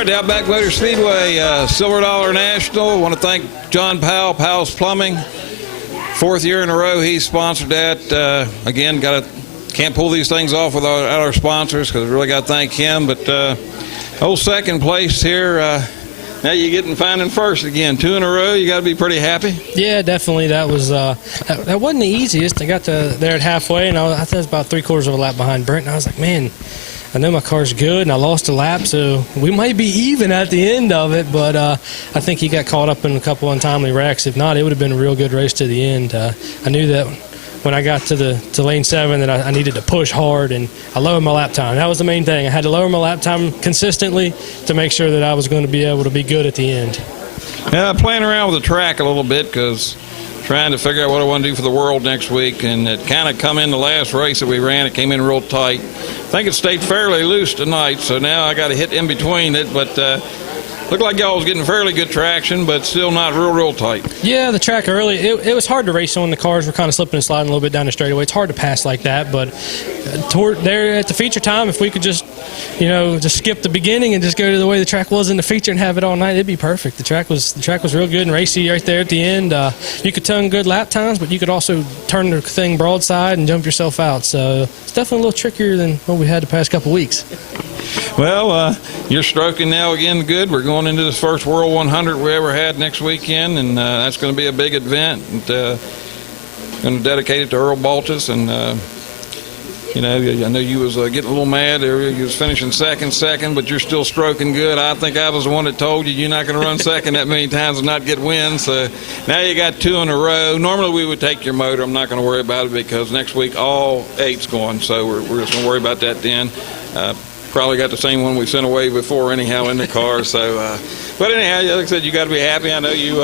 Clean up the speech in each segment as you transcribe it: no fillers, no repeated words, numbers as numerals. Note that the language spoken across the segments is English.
right, the Outback Motor Speedway Silver Dollar National. I want to thank John Powell, Powell's Plumbing. 4th year in a row he's sponsored that. Again, can't pull these things off without our sponsors, because we really got to thank him. But whole second place here. Now you're getting finding first again, 2 in a row. You got to be pretty happy. Yeah, definitely. That was that wasn't the easiest. I got there at halfway, and I think I was about 3/4 of a lap behind Brent. And I was like, man, I know my car's good, and I lost a lap, so we might be even at the end of it. But I think he got caught up in a couple untimely wrecks. If not, it would have been a real good race to the end. I knew that when I got to lane 7 that I needed to push hard, and I lowered my lap time. That was the main thing. I had to lower my lap time consistently to make sure that I was going to be able to be good at the end. Yeah, playing around with the track a little bit, because trying to figure out what I want to do for the world next week, and it kind of come in the last race that we ran. It came in real tight. I think it stayed fairly loose tonight, so now I got to hit in between it, but looked like y'all was getting fairly good traction, but still not real tight. Yeah, the track early, it was hard to race on. The cars were kind of slipping and sliding a little bit down the straightaway. It's hard to pass like that, but toward there at the feature time, if we could just skip the beginning and just go to the way the track was in the feature and have it all night, it'd be perfect. The track was real good and racy right there at the end. You could turn good lap times, but you could also turn the thing broadside and jump yourself out. So it's definitely a little trickier than what we had the past couple weeks. Well, you're stroking now again good. We're going into this first World 100 we ever had next weekend, and that's going to be a big event. And, going to dedicate it to Earl Baltus, and I know you was getting a little mad there. You was finishing second, but you're still stroking good. I think I was the one that told you you're not going to run second that many times and not get wins. So now you got 2 in a row. Normally we would take your motor. I'm not going to worry about it, because next week all 8's going, so we're just going to worry about that then. Probably got the same one we sent away before anyhow in the car. So, but anyhow, like I said, you got to be happy. I know you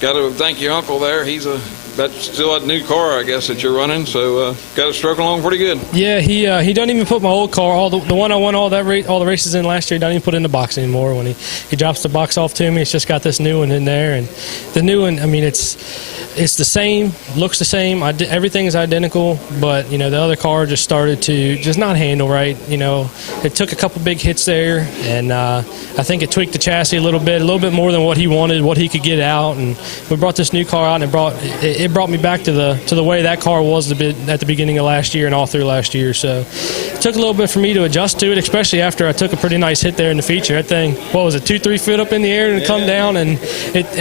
got to thank your uncle there. That's still a new car, I guess, that you're running. So got it stroking along pretty good. Yeah, he doesn't even put my old car, the one I won all the races in last year. He doesn't even put it in the box anymore. When he drops the box off to me, it's just got this new one in there, and the new one, I mean, it's the same, looks the same. Everything is identical, but the other car just started to just not handle right. It took a couple big hits there, and I think it tweaked the chassis a little bit more than what he wanted, what he could get out. And we brought this new car out, and it brought me back to the way that car was at the beginning of last year and all through last year. So it took a little bit for me to adjust to it, especially after I took a pretty nice hit there in the feature. That thing, what was it, 2-3 foot up in the air and come down, and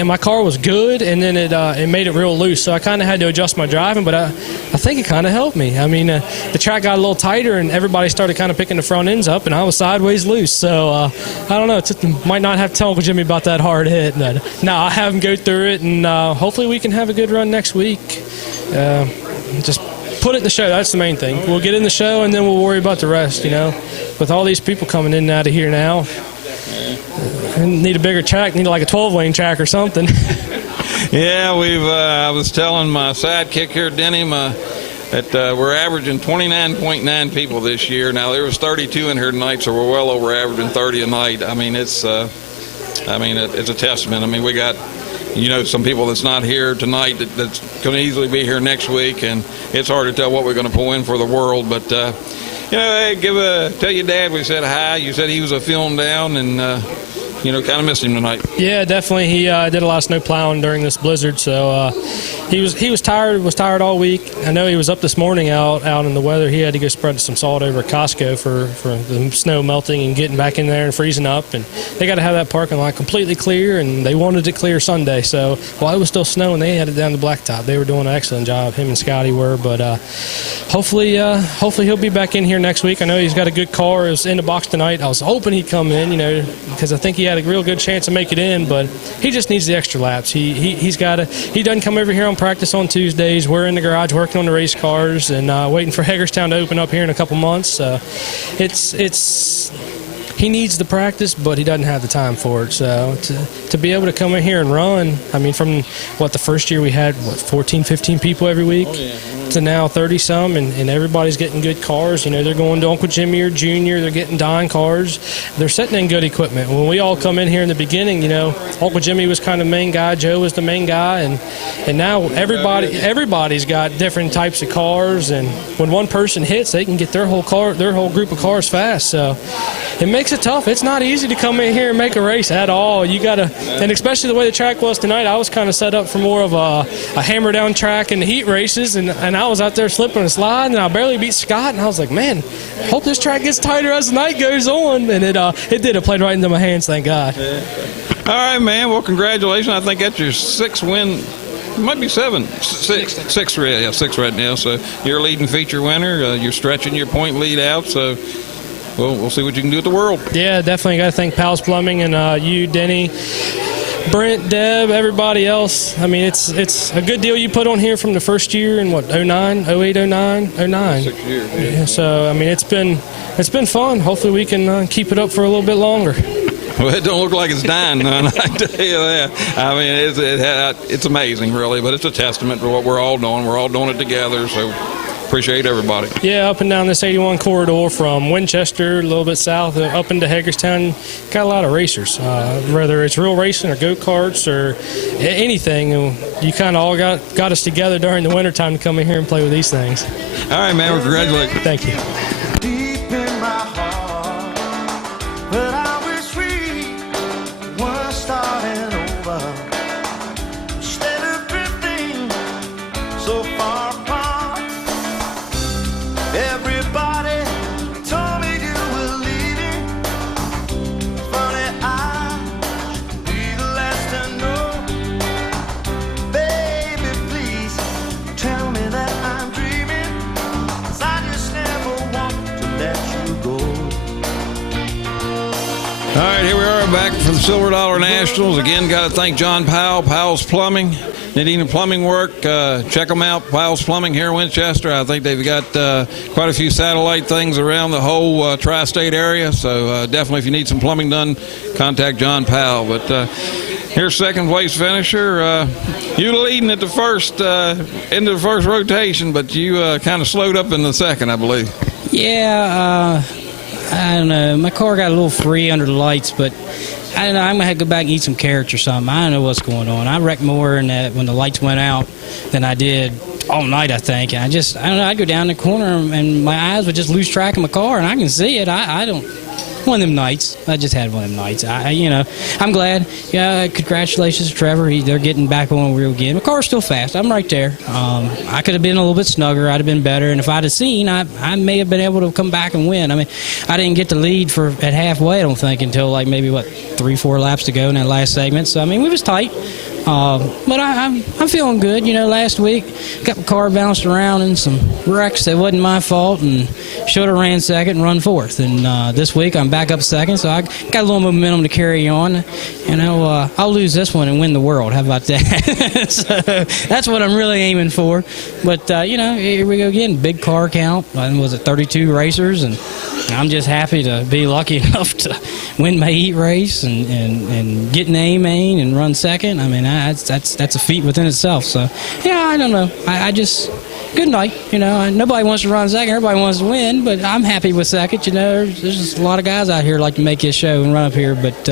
my car was good, and then it made it real loose. So I kind of had to adjust my driving, but I think it kind of helped me. I mean, the track got a little tighter, and everybody started kind of picking the front ends up, and I was sideways loose. So I don't know. Might not have to tell Uncle Jimmy about that hard hit. No, I have him go through it, and hopefully we can have a good run next week. Just put it in the show. That's the main thing. We'll get in the show, and then we'll worry about the rest. With all these people coming in and out of here now, need a bigger track. Need like a 12-lane track or something. Yeah, I was telling my sidekick here, Denny, that we're averaging 29.9 people this year. Now, there was 32 in here tonight, so we're well over averaging 30 a night. I mean, it's a testament. I mean, we got, some people that's not here tonight that's going to easily be here next week, and it's hard to tell what we're going to pull in for the world. But, hey, tell your dad we said hi. You said he was feeling down, and kind of missed him tonight. Yeah, definitely. He did a lot of snow plowing during this blizzard, so he was tired all week. I know he was up this morning out in the weather. He had to go spread some salt over at Costco for the snow melting and getting back in there and freezing up. And they got to have that parking lot completely clear, and they wanted it clear Sunday. So while it was still snowing, they had it down the blacktop. They were doing an excellent job. Him and Scotty were, but hopefully he'll be back in here next week. I know he's got a good car. It was in the box tonight. I was hoping he'd come in, because I think he had a real good chance to make it in, but he just needs the extra laps. He doesn't come over here on practice on Tuesdays. We're in the garage working on the race cars and waiting for Hagerstown to open up here in a couple months. So he needs the practice, but he doesn't have the time for it. So to be able to come in here and run, I mean, from the first year we had 14, 15 people every week. Oh, yeah. to now 30-some, and everybody's getting good cars. You know, they're going to Uncle Jimmy or Junior. They're getting Don cars. They're sitting in good equipment. When we all come in here in the beginning, you know, Uncle Jimmy was kind of the main guy. Joe was the main guy, and now everybody's got different types of cars. And when one person hits, they can get their whole group of cars fast. So it makes it tough. It's not easy to come in here and make a race at all. You got to, and especially the way the track was tonight, I was kind of set up for more of a hammer down track in the heat races, and I was out there slipping and sliding, and I barely beat Scott, and I was like, man, hope this track gets tighter as the night goes on. And it did. It played right into my hands, thank God. Yeah. All right, man. Well, congratulations. I think that's your sixth win. It might be six right now. So you're a leading feature winner. You're stretching your point lead out. So we'll see what you can do at the World. Yeah, definitely got to thank Powell's Plumbing and you, Denny, Brent, Deb, everybody else. I mean, it's a good deal you put on here from the first year in what, 09, 08, 09, 09. 6 years. Yeah, so I mean, it's been fun. Hopefully we can keep it up for a little bit longer. Well, it don't look like it's dying none, I can tell you that. I mean, it's amazing, really, but it's a testament to what we're all doing. We're all doing it together, so appreciate everybody. Yeah, up and down this 81 corridor from Winchester, a little bit south, up into Hagerstown, got a lot of racers. Whether it's real racing or go-karts or anything, you kind of all got us together during the wintertime to come in here and play with these things. All right, man, well, congratulations. Thank you. Deep in my heart, but I wish we were starting over instead of drifting so far apart. Everybody told me you were leaving. Funny, I should be the last to know. Baby, please tell me that I'm dreaming, 'cause I just never want to let you go. All right, here we are back for the Silver Dollar Nationals. Again, got to thank John Powell, Powell's Plumbing. Need any plumbing work, check them out, Powell's Plumbing here in Winchester. I think they've got quite a few satellite things around the whole tri-state area, so definitely if you need some plumbing done, contact John Powell. But here's second place finisher. You leading at the first, into the first rotation, but you kind of slowed up in the second, I believe. Yeah, I don't know. My car got a little free under the lights, but I don't know. I'm going to have to go back and eat some carrots or something. I don't know what's going on. I wrecked more in that when the lights went out than I did all night, I think. And I don't know. I'd go down the corner and my eyes would just lose track of my car, and I can see it. I don't. One of them nights. I just had one of them nights. I'm glad. Yeah, congratulations to Trevor. They're getting back on real again. My car's still fast. I'm right there. I could have been a little bit snugger. I'd have been better. And if I'd have seen, I may have been able to come back and win. I mean, I didn't get the lead at halfway, I don't think, until like maybe, 3-4 laps to go in that last segment. So, I mean, we was tight. But I'm feeling good. You know, last week got my car bounced around in some wrecks that wasn't my fault, and should have ran second and run fourth. And this week I'm back up second, so I got a little momentum to carry on. You know, I'll lose this one and win the world. How about that? So that's what I'm really aiming for. But here we go again. Big car count. Was it 32 racers? And I'm just happy to be lucky enough to win my heat race and get in A main and run second. I mean, that's a feat within itself. So, yeah, I don't know. I just good night. You know, nobody wants to run second. Everybody wants to win, but I'm happy with second. You know, there's just a lot of guys out here like to make this show and run up here. But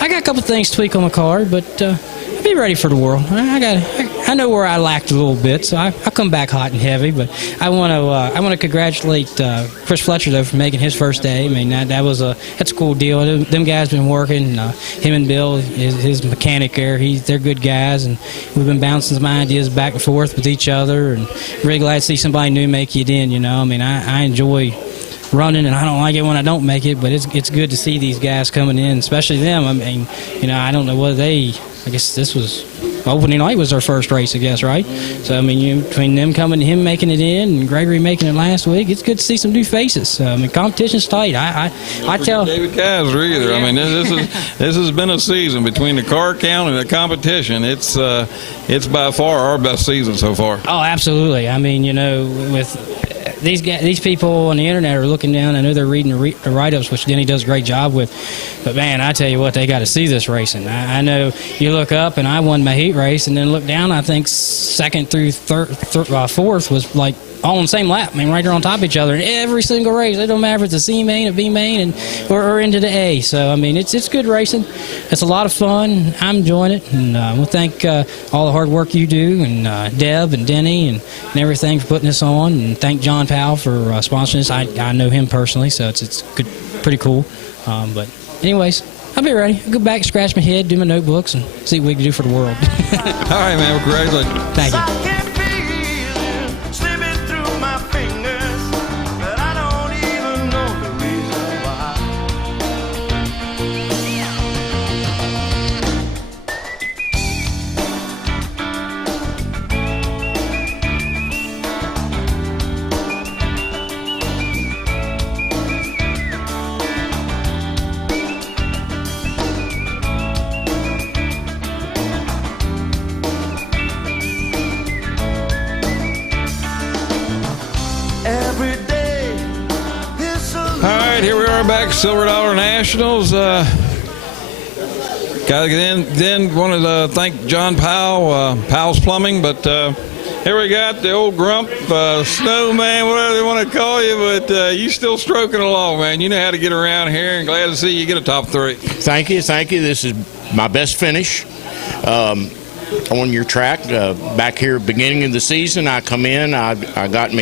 I got a couple things to tweak on the car, but I'll be ready for the world. I know where I lacked a little bit, so I'll come back hot and heavy. But I want to congratulate Chris Fletcher though for making his first day. I mean that's a cool deal. Them guys been working. Him and Bill, his mechanic there. They're good guys, and we've been bouncing some ideas back and forth with each other. And really glad to see somebody new make it in. You know, I mean I enjoy running, and I don't like it when I don't make it, but it's good to see these guys coming in, especially them. I mean, I don't know whether I guess this was opening night was their first race, I guess, right? So I mean, between them coming, him making it in, and Gregory making it last week, it's good to see some new faces. So, I mean, competition's tight. I tell David Kaiser either. I mean, this has been a season between the car count and the competition. It's by far our best season so far. Oh, absolutely. I mean, with these people on the internet are looking down. I know they're reading the write-ups, which Denny does a great job with. But man, I tell you what, they got to see this racing. I know you look up, and I won my heat race, and then look down. I think second through fourth was like all on the same lap. I mean, right there on top of each other in every single race. It don't matter if it's a C main, a B main, or into the A. So I mean, it's good racing. It's a lot of fun. I'm enjoying it, and we'll thank all the hard work you do, and Deb and Denny and everything for putting this on, and thank John Powell for sponsoring this. I know him personally, so it's good, pretty cool. But anyways, I'll be ready. I'll go back, scratch my head, do my notebooks, and see what we can do for the world. All right, man. Well, congratulations. Thank you. I can feel it slipping through my fingers, but I don't even know the reason why. Every day is a All right, here we are back, Silver Dollar Nationals. Got to then wanted to thank John Powell, Powell's Plumbing, but here we got the old grump, snowman, whatever they want to call you, but you still stroking along, man. You know how to get around here, and glad to see you get a top 3. Thank you. This is my best finish on your track. Back here, beginning of the season, I come in. I got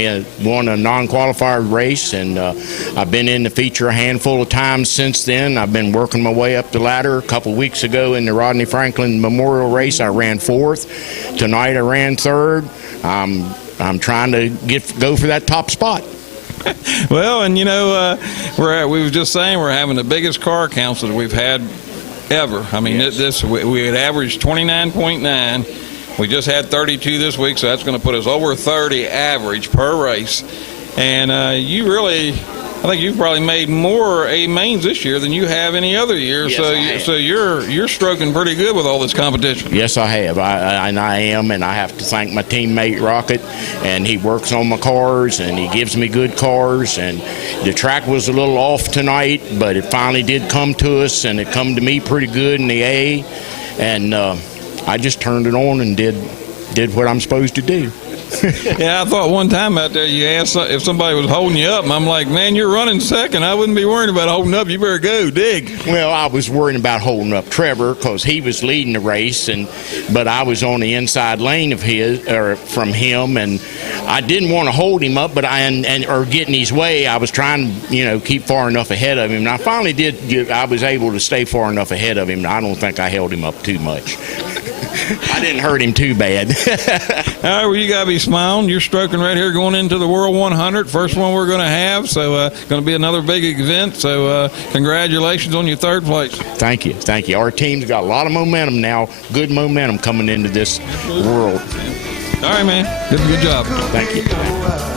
won a non-qualified race, and I've been in the feature a handful of times since then. I've been working my way up the ladder. A couple weeks ago in the Rodney Franklin Memorial Race, I ran 4th. Tonight, I ran 3rd. I'm trying to go for that top spot. Well, and you know, we were just saying we're having the biggest car counts that we've had ever. I mean, Yes. we had averaged 29.9. We just had 32 this week, so that's going to put us over 30 average per race. And you really, I think you've probably made more A mains this year than you have any other year. Yes, so I have. so you're stroking pretty good with all this competition. Yes, I have. I am, and I have to thank my teammate Rocket, and he works on my cars, and he gives me good cars. And the track was a little off tonight, but it finally did come to us, and it come to me pretty good in the A. And I just turned it on and did what I'm supposed to do. Yeah, I thought one time out there you asked if somebody was holding you up, and I'm like, man, you're running second. I wouldn't be worrying about holding up. You better go, dig. Well, I was worrying about holding up Trevor because he was leading the race, but I was on the inside lane of from him, and I didn't want to hold him up, but or get in his way. I was trying to, keep far enough ahead of him, and I finally did. I was able to stay far enough ahead of him. I don't think I held him up too much. I didn't hurt him too bad. All right, well, you got to be smiling. You're stroking right here going into the World 100, first one we're going to have, so going to be another big event. So congratulations on your 3rd place. Thank you. Our team's got a lot of momentum now, good momentum coming into this world. All right, man. Good job. Thank you. go out.